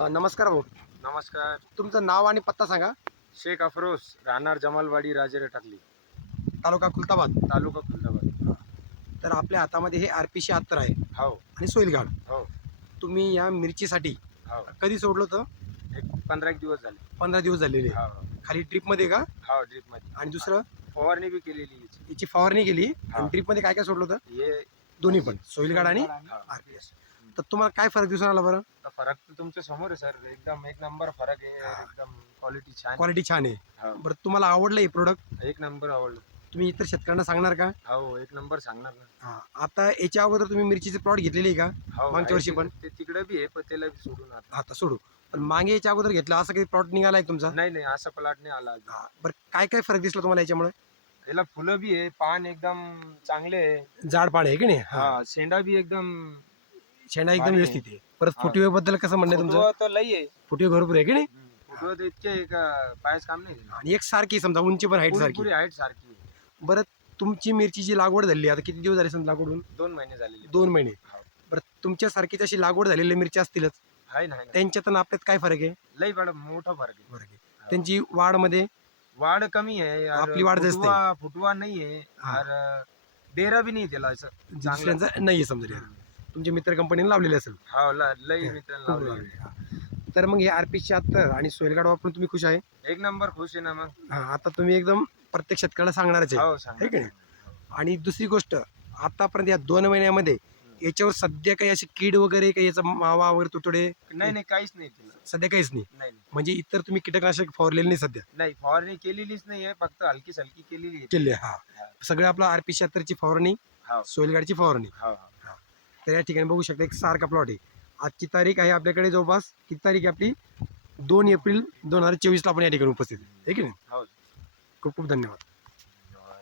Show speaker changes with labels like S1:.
S1: अ, नमस्कार भाऊ.
S2: नमस्कार.
S1: तुमचं नाव आणि पत्ता सांगा.
S2: शेख अफरोज राहणार जमालवाडी राजेरे टाकली.
S1: तालुका खुलताबाद.
S2: तालुका खुलदाबाद
S1: तर आपल्या हातामध्ये हे आर पी शहात्तर आहे.
S2: हो.
S1: आणि सोईलगाड
S2: हो.
S1: तुम्ही या मिरचीसाठी
S2: हो.
S1: कधी सोडलं होतं?
S2: एक पंधरा एक दिवस झाले.
S1: पंधरा दिवस झालेले.
S2: हो.
S1: खाली ट्रिपमध्ये का?
S2: हो ड्रीपमध्ये
S1: आणि दुसरं?
S2: फवारणी बी केलेली याची.
S1: याची फवारणी केली.
S2: हा.
S1: आणि ट्रिपमध्ये काय काय सोडलं होतं?
S2: हे
S1: दोन्ही पण. सोईलगाड आणि
S2: हा.
S1: R P S. तर तुम्हाला काय फरक दिसून आला बरं?
S2: फरक तर तुमच्यासमोर आहे सर. एकदम एक नंबर फरक आहे. एकदम क्वालिटी छान आहे.
S1: क्वालिटी छान आहे.
S2: हो.
S1: बरं तुम्हाला आवडलं हे प्रोडक्ट
S2: एक नंबर आवडलं.
S1: तुम्ही इतर शेतकऱ्यांना सांगणार का?
S2: हो एक नंबर सांगणार ना.
S1: हा. आता याच्या अगोदर तुम्ही मिरचीचे प्लॉट घेतलेले आहे का?
S2: हो
S1: मागच्या वर्षी पण?
S2: ते तिकडे बी आहे पण त्याला बी सोडून आता.
S1: आता सोडू. पण मागे याच्या अगोदर घेतला असं काही प्लॉट निघाला आहे तुमचा?
S2: नाही नाही असा प्लॉट नाही आला अजून.
S1: हा. बरं काय काय फरक दिसला तुम्हाला याच्यामुळे?
S2: त्याला फुलं बी आहे पान एकदम चांगले आहे.
S1: जाड पाड आहे की नाही? हा
S2: शेंडा बी एकदम
S1: शेंडा एकदम. व्यवस्थित आहे. परत
S2: हा.
S1: फुटवेबद्दल कसं म्हणणं आहे तुमचं?
S2: फुटवा लई आहे.
S1: फुटवे भरपूर आहे की नाही?
S2: फुटवा तर इतके आहे का पायाच काम नाही.
S1: आणि एक सारखी आहे समजा उंची पण हाईट
S2: पुरी
S1: सारखी.
S2: पुरी हाईट सारखी आहे.
S1: बरं तुमची मिरचीची लागवड झाली आता किती दिवस झाले समजा लागवडून?
S2: दोन महिने झालेले.
S1: दोन महिने.
S2: हो.
S1: बरं तुमच्या सारखी तशी लागवड झालेली मिरची असतीलच.
S2: आहे ना आहे ना.
S1: त्यांच्यात आणि आपल्यात काय फरक आहे?
S2: लई बडा मोठा फरक आहे.
S1: फरक आहे. त्यांची वाढमध्ये?
S2: वाढ कमी आहे.
S1: आपली वाढ जास्त आहे.
S2: फुटवा फुटवा नाही आहे.
S1: हा.
S2: डेरा बी नाही त्याला असं चांगलं.
S1: दुसऱ्यांचा नाही आहे समजा हे. तुमच्या मित्र कंपनीने लावलेले असेल
S2: हो ल- लई
S1: हा,
S2: मित्रांना
S1: खूप
S2: लावलेलं.
S1: लावलेले. हा. तर मग हे आर पी शहात्तर आणि सोयलगाड वापरून तुम्ही खुश आहे
S2: एक नंबर खुश आहे ना मग
S1: हा आता तुम्ही एकदम प्रत्येक शेतकऱ्याला सांगणारच आहे
S2: हो सांग
S1: है? आणि दुसरी गोष्ट आतापर्यंत या दोन महिन्यामध्ये याच्यावर सध्या काही अशी कीड वगैरे काही याचा मावा वगैरे तुटडे
S2: नाही नाही काहीच नाही
S1: सध्या काहीच नाही
S2: नाही नाही.
S1: म्हणजे इतर तुम्ही कीटकनाशक फवारलेले नाही सध्या
S2: नाही फवारणी केलेलीच नाही आहे फक्त हलकी सलकी केलेली आहे
S1: केले हा
S2: हा.
S1: सगळं आपलं आर पी शहात्तरची फवारणी
S2: हो
S1: सोयलगाडची फवारणी
S2: हो हो.
S1: तर या ठिकाणी बघू शकता एक सारखा प्लॉट आहे. आजची तारीख आहे आपल्याकडे जवळपास किती तारीख आहे आपली? दोन एप्रिल दोन हजार चोवीसला आपण या ठिकाणी उपस्थित आहे. है की नाही?
S2: हो.
S1: खूप खूप धन्यवाद.